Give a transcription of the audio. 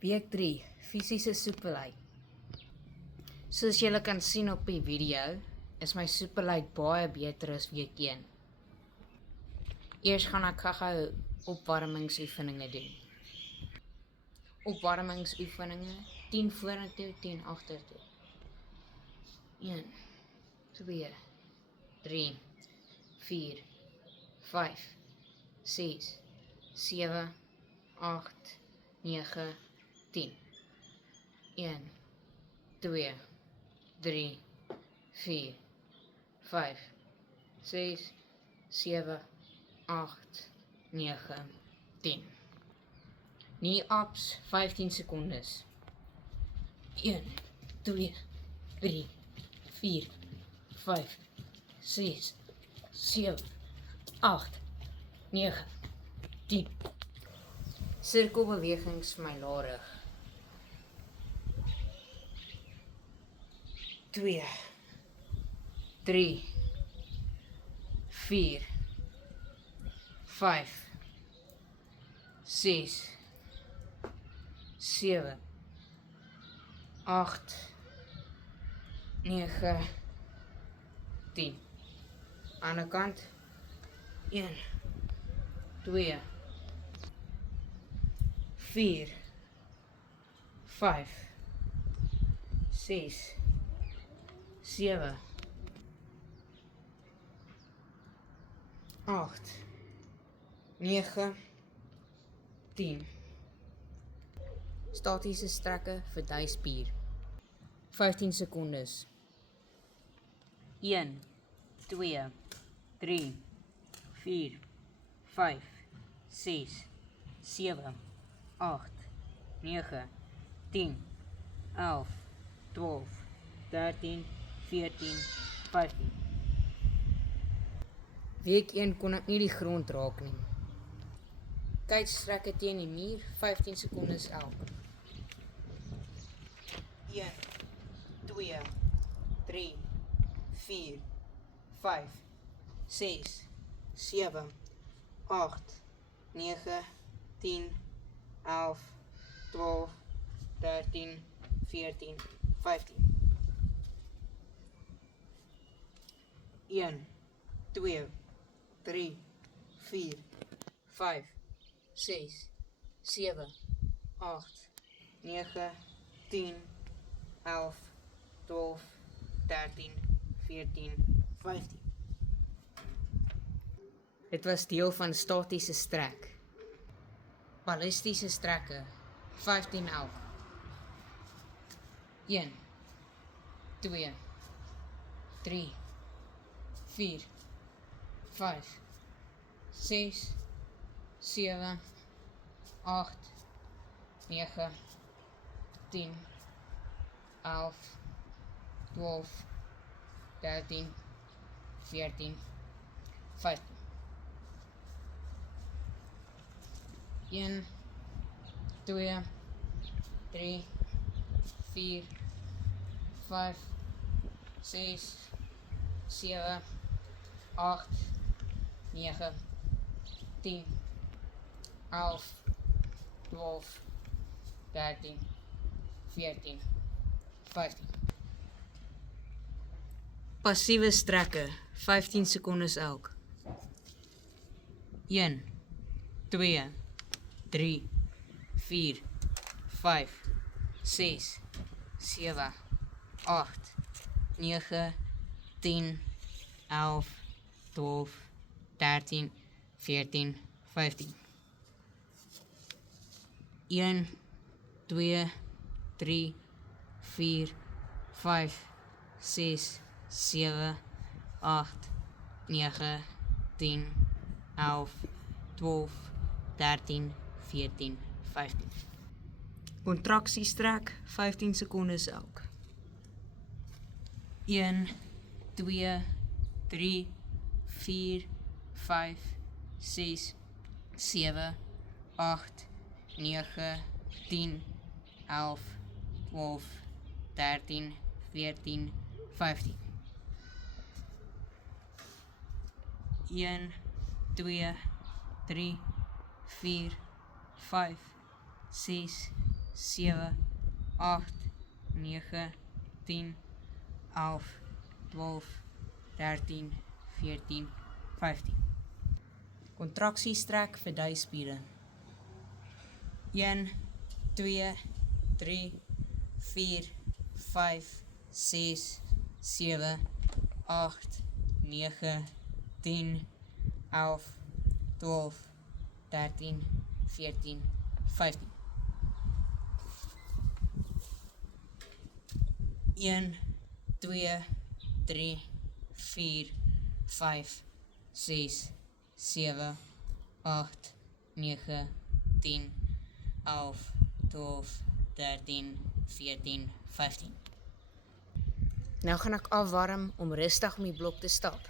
Week 3, fisiese soepelheid. Soos julle kan sien op die video, is my soepelheid baie beter as week 1. Eers gaan ek gou opwarmingsoefeninge doen. Opwarmingsoefeninge, 10 vorentoe, 10 agtertoe. 1, 2, 3, 4, 5, 6, 7, 8, 9, 10. 1, 2, 3, 4, 5, 6, 7, 8, 9, 10. Knee-ups, 15 secondes. 1, 2, 3, 4, 5, 6, 7, 8, 9, 10. Sirkelbewegings vir my larig. 2, 3, 4, 5, 6, 7, 8, 9, 10. Ander kant. 1, 2, 4, 5, 6, 7, 8, 9, 10. Statiese strekke vir duispier. 15 secondes. 1, 2, 3, 4, 5, 6, 7, 8, 9, 10, 11, 12, 13, 14, 15. Week 1 kon ek nie die grond raak nie. Kuitstrekke teen die muur, 15 secondes elk. 1, 2, 3, 4, 5, 6, 7, 8, 9, 10, 11, 12, 13, 14, 15. 1, 2, 3, 4, 5, 6, 7, 8, 9, 10, 11, 12, 13, 14, 15. Dit was deel van statiese strek. Ballistiese strekke, 15 elk. 1, 2, 3, 4, 5, 6, 7, 8, 9, 10, 11, 12, 13, 14, 15. 1, 2, 3, 4, 5, 6, 7, 8, 9, 10, 11, 12, 13, 14, 15. Passiewe strekke, 15 secondes elk. 1, 2, 3, 4, 5, 6, 7, 8, 9, 10, 11, 12, 13, 14, 15. 1, 2, 3, 4, 5, 6, 7, 8, 9, 10, 11, 12, 13, 14, 15. Kontraksiestrek, 15 secondes elk. 1, 2, 3, 4, 5, 6, 7, 8, 9, 10, 11, 12, 13, 14, 15. 1, 2, 3, 4, 5, 6, 7, 8, 9, 10, 11, 12, 13, 14, 15. Kontraksies trek vir duispiere. 1, 2, 3, 4, 5, 6, 7, 8, 9, 10, 11, 12, 13, 14, 15. 1, 2, 3, 4, 5, 6, 7, 8, 9, 10, 11, 12, 13, 14, 15. Nou gaan ek afwarm om rustig om die blok te stap.